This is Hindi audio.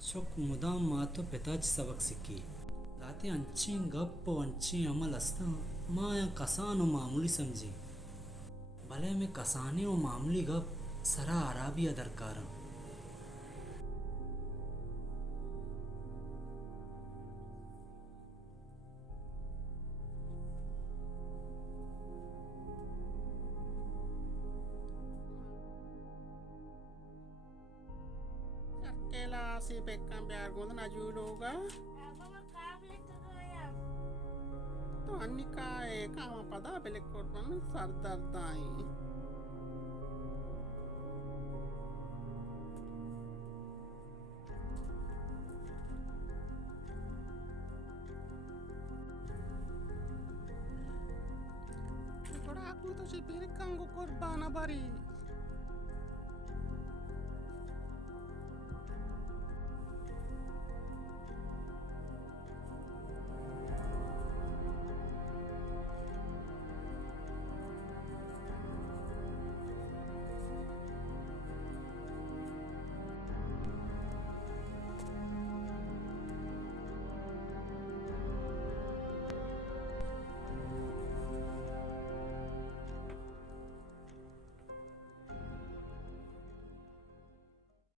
Çok mudam maato petaach sabak sikki. लाते अंची गप अंची अमल अस्ता माँ या कसान मामूली समझी भले में कसाने और मामूली गप सरा अराबिया दरकार Kela si Beckham biar guna najuloga. तो अन्य का एक काम पता पहले कोटन में सर दर्द आई थोड़ा aku तो si pilih kanggo korban abari